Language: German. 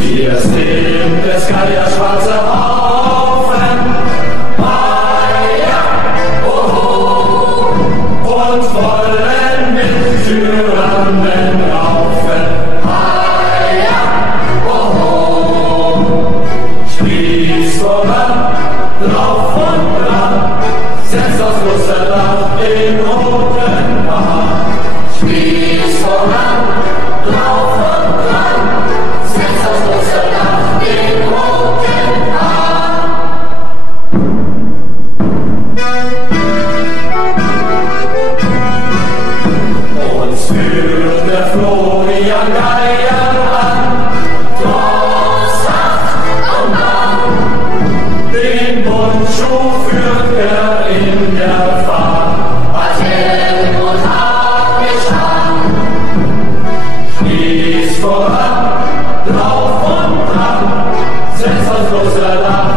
Wir sind des Geiers schwarze Haufen, oho, und wollen mit Tyrannen raufen, oho. Spieß voran, drauf und dran, setzt das große Dach in roten Bahn. Spieß voran, drauf und dran, setzt das große Dach in roten Bahn. Uns führt der Florian Geier an, trotz Acht und Bang. Den Bundschuh führt in der Fahrt, als Helmut abgeschlagen. Schließ voran, drauf und dran, setzt das große Dach